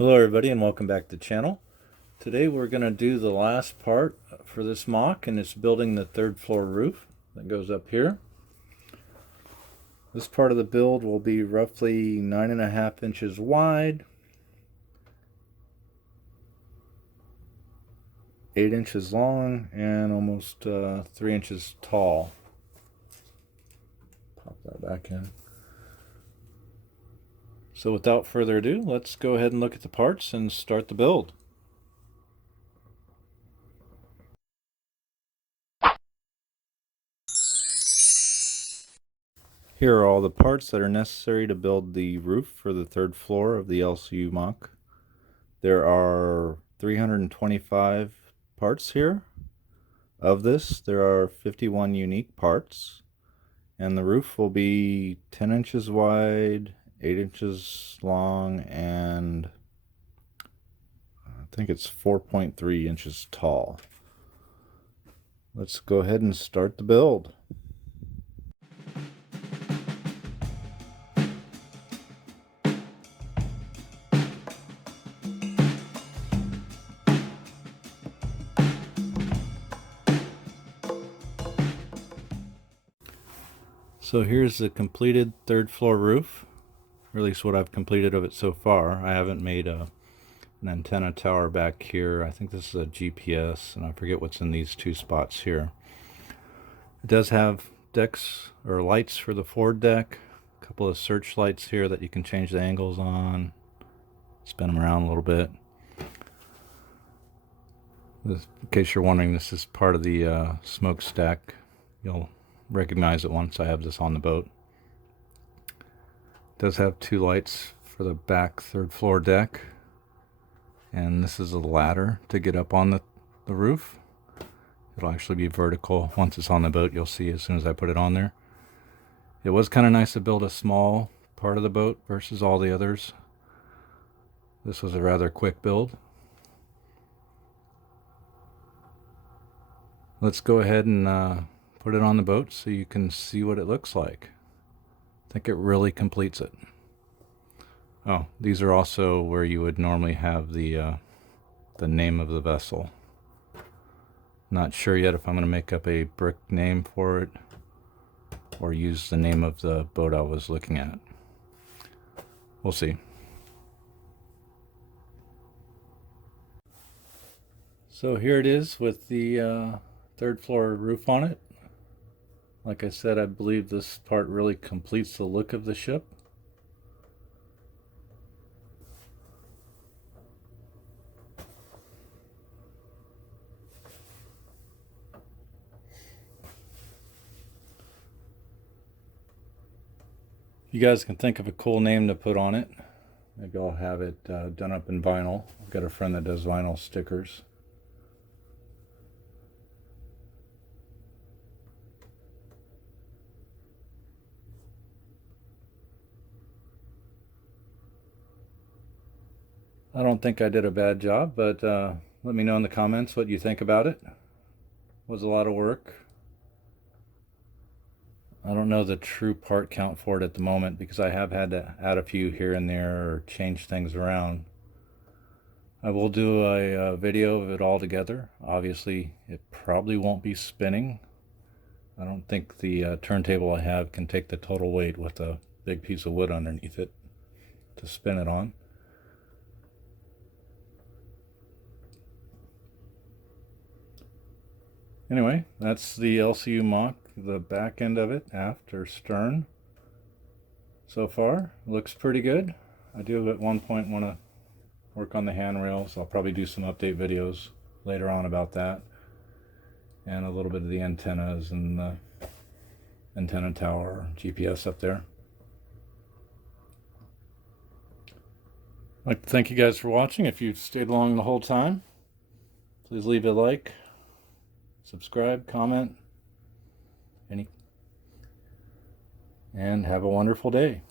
Hello everybody and welcome back to the channel. Today we're going to do the last part for this MOC, and it's building the third floor roof that goes up here. This part of the build will be roughly 9.5 inches wide, 8 inches long, and almost 3 inches tall. Pop that back in. So without further ado, let's go ahead and look at the parts and start the build. Here are all the parts that are necessary to build the roof for the third floor of the LCU MOC. There are 325 parts here. Of this, there are 51 unique parts, and the roof will be 10 inches wide, 8 inches long, and I think it's 4.3 inches tall. Let's go ahead and start the build. So here's the completed third floor roof, or at least what I've completed of it so far. I haven't made an antenna tower back here. I think this is a GPS, and I forget what's in these two spots here. It does have decks or lights for the forward deck, a couple of searchlights here that you can change the angles on, spin them around a little bit. In case you're wondering, this is part of the smokestack. You'll recognize it once I have this on the boat. It does have two lights for the back third floor deck, and this is a ladder to get up on the roof. It'll actually be vertical once it's on the boat. You'll see as soon as I put it on there. It was kind of nice to build a small part of the boat versus all the others. This was a rather quick build. Let's go ahead and put it on the boat so you can see what it looks like. I think it really completes it. Oh, these are also where you would normally have the name of the vessel. Not sure yet if I'm going to make up a brick name for it or use the name of the boat I was looking at. We'll see. So here it is with the third floor roof on it. Like I said, I believe this part really completes the look of the ship. You guys can think of a cool name to put on it. Maybe I'll have it done up in vinyl. I've got a friend that does vinyl stickers. I don't think I did a bad job, but let me know in the comments what you think about it. It was a lot of work. I don't know the true part count for it at the moment because I have had to add a few here and there or change things around. I will do a video of it all together. Obviously, it probably won't be spinning. I don't think the turntable I have can take the total weight with a big piece of wood underneath it to spin it on. Anyway, that's the LCU MOC, the back end of it, aft or stern. So far, looks pretty good. I do at one point want to work on the handrails. I'll probably do some update videos later on about that. And a little bit of the antennas and the antenna tower, GPS up there. I'd like to thank you guys for watching. If you've stayed along the whole time, please leave a like, subscribe, comment, and have a wonderful day.